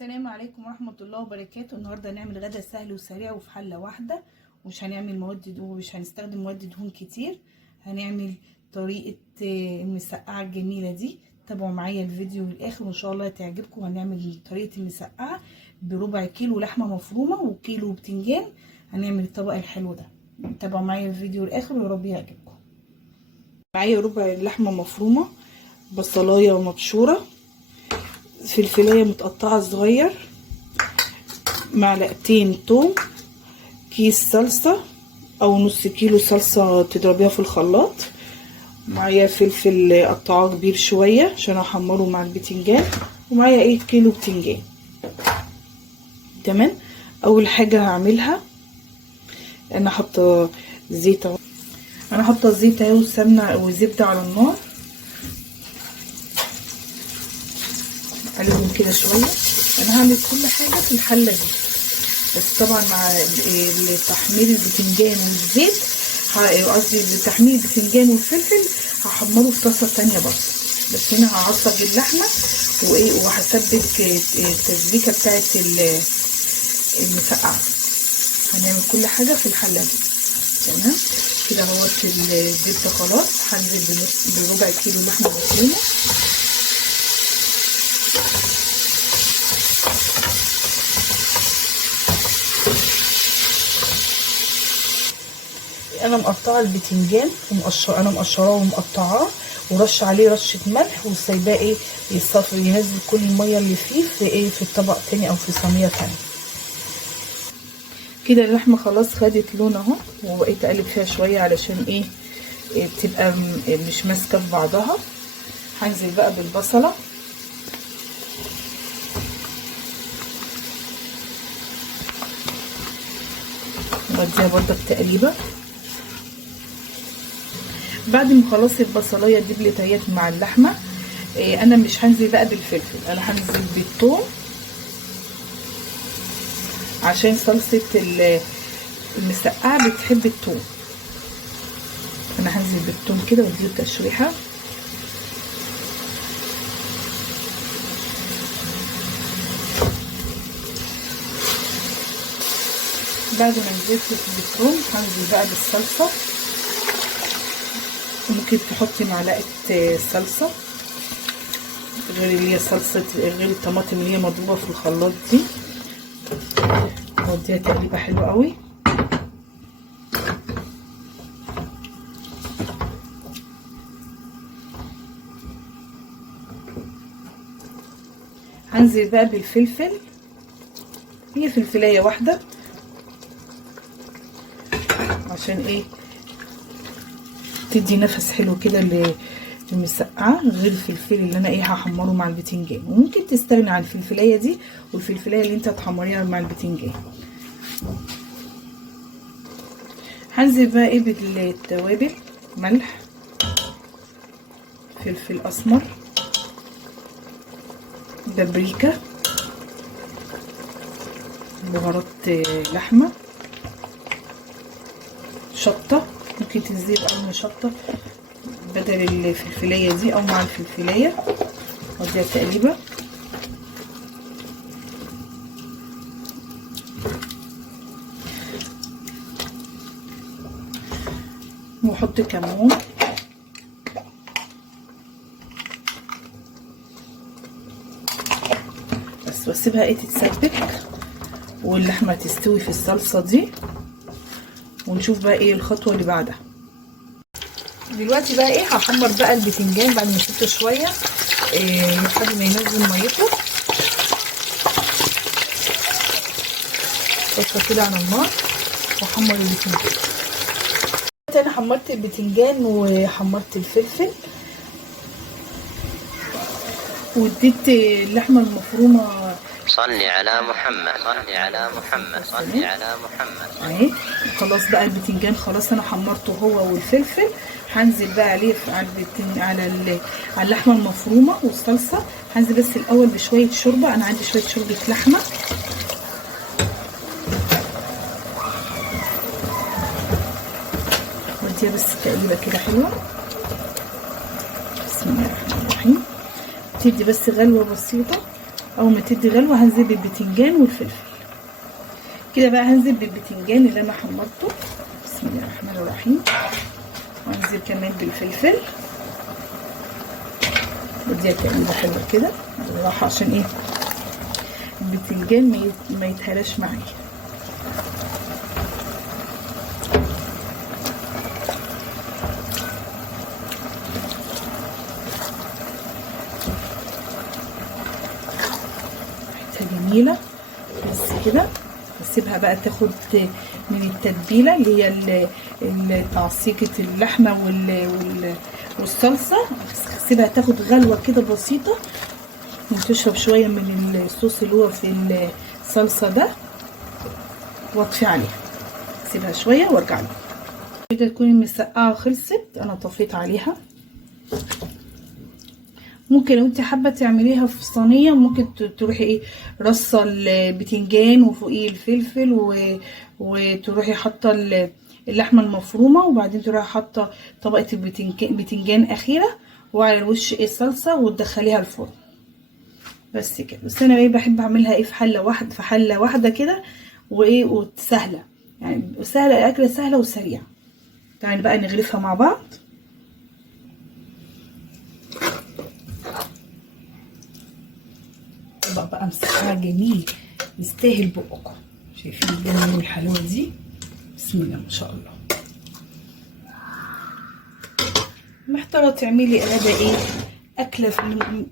السلام عليكم ورحمة الله وبركاته. النهاردة هنعمل غدا سهل وسريع وفي حلة واحدة، ومش هنعمل ومش هنستخدم مواد دهون كتير. هنعمل طريقة المسقعة الجميلة دي. تابعوا معايا الفيديو للآخر وإن شاء الله تعجبكم. هنعمل طريقة المسقعة بربع كيلو لحمة مفرومة وكيلو بتنجان. هنعمل الطبق الحلو ده. تابعوا معايا الفيديو للآخر ويا رب يعجبكم. معايا ربع لحمة مفرومة، بصلاية مبشورة، فلفلايه متقطعه صغير، معلقتين توم، كيس صلصه او نص كيلو صلصه تضربيها في الخلاط، معايا فلفل قطعه كبير شويه عشان احمره مع البتنجان، ومعايا كيلو بتنجان. تمام. اول حاجه هعملها انا حاطه زيت اهو، انا حاطه الزيت اهو والسمنه والزبده على النار، عليهم كده شويه. انا هعمل كل حاجه في الحله دي، بس طبعا مع تحمير البتنجان والزيت، قصدي تحمير البتنجان والفلفل هحمره في طاسه تانية برضه. بس هنا هعصج اللحمه وهسبك التسبيكه بتاعت المسقعه. هنعمل كل حاجه في الحله دي. تمام كده اهوت الزبده خلاص. هنزل بربع كيلو لحمه مفرومه، انا مقطعه البتنجان انا مقشراه ومقطعاه، ورش عليه رشه ملح وسايباه يصفي ينزل كل الميه اللي فيه في الطبق تاني او في صينيه تانية. كده اللحمه خلاص خدت لون اهو، وبقيت اقلب فيها شويه علشان بتبقى مش ماسكه في بعضها. هنزل بقى بالبصله، واديها برضك تقليبه. بعد ما خلاص البصلايه دي بلتهيت مع اللحمه، انا مش هنزل بقى بالفلفل، انا هنزل بالثوم عشان صلصه المسقعه بتحب الثوم. انا هنزل بالثوم كده واديله تشريحه. بعد ما نزلت بالثوم هنزل بقى بالصلصه. ممكن تحطي معلقه صلصه غير اللي هي صلصه غير الطماطم اللي هي مضروبه في الخلاط دي، واديها تقليبه حلوه قوي. هنزل بقى بالفلفل، هي فلفلايه واحده عشان تدي نفس حلو كده للمسقعه، غير الفلفل اللي انا هحمره مع البتنجان. وممكن تستغني عن الفلفلايه دي والفلفلايه اللي انت هتحمريها مع البتنجان. هنزل بقى بالتوابل، ملح، فلفل اسمر، بابريكا، بهارات لحمه، شطه. ممكن تنزلي بقى من شطه بدل الفلفلايه دي او مع الفلفلايه. واديها تقليبه. واحط كمون، بس واسيبها تتسبك واللحمه تستوي في الصلصه دي، ونشوف بقى الخطوه اللي بعدها. دلوقتي بقى هحمر بقى البتنجان بعد ما سبته شويه لحد ما ينزل ميته. احطه كده على النار واحمر البتنجان. انا حمرت البتنجان وحمرت الفلفل، واديت اللحمه المفرومه. صلي على محمد، صلي على محمد، صلي على محمد. اهي خلاص بقى البتنجان خلاص انا حمرته هو والفلفل. هنزل بقى عليه على اللحمه المفرومه والصلصه. هنزل بس الاول بشويه شوربه، انا عندي شويه شوربه لحمه. وديها بس تقليبه كده حلوه. بسم الله الرحمن الرحيم. تدي بس غلوه بسيطه اول ما تدي غلوه هنزل بالبتنجان والفلفل. كده بقى هنزل بالبتنجان اللي انا حمرته، بسم الله الرحمن الرحيم، وهنزل كمان بالفلفل، بديها تقليبه حلوه كده بالراحه عشان ايه البتنجان ما يتهراش معايا. جميله. بس كده هسيبها بقى تاخد من التتبيله اللي هي تعصيقه اللحمه والصلصه، هسيبها تاخد غلوه كده بسيطه وتشرب شويه من الصوص اللي هو في الصلصه ده، واطفي عليها، سيبها شويه وارجع لها. كده تكون المسقعه خلصت، انا طفيت عليها. ممكن لو انت حابه تعمليها في صينيه ممكن تروحي ايه رصه البتنجان وفوقيه الفلفل وتروحي حاطه اللحمه المفرومه، وبعدين تروحي حاطه طبقه البتنجان اخيره، وعلى الوش ايه صلصه وتدخليها الفرن. بس كده. بس انا ايه بحب اعملها ايه في حله واحده كده، وايه وسهله يعني، سهله، اكله سهله وسريعه. تعالي بقى نغرفها مع بعض. طبق بقى مسقعه جميل يستاهل بقكم. شايفين الجمال والحلاوه دي؟ بسم الله ما شاء الله. محتاره تعملي غدا ايه، اكله في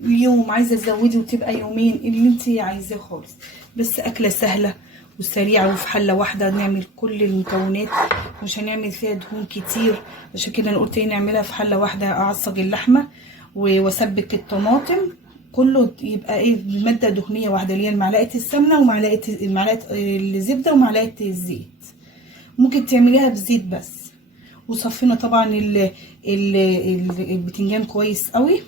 اليوم، عايزه تزودي وتبقى يومين، اللي انت عايزاه خالص، بس اكله سهله وسريعه وفي حله واحده نعمل كل المكونات، مش هنعمل فيها دهون كتير. عشان كده انا قلت ايه نعملها في حله واحده، اعصج اللحمه واسبك الطماطم كله، يبقى ايه ماده دهنيه واحده اللي هي معلقه السمنه ومعلقه الزبده ومعلقه الزيت. ممكن تعمليها بزيت بس. وصفينا طبعا البتنجان كويس قوي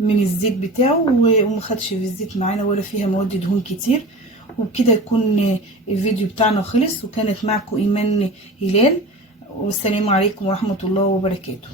من الزيت بتاعه، وما خدش في الزيت معانا ولا فيها مواد دهون كتير. وبكده يكون الفيديو بتاعنا خلص. وكانت معكم ايمان هلال، والسلام عليكم ورحمه الله وبركاته.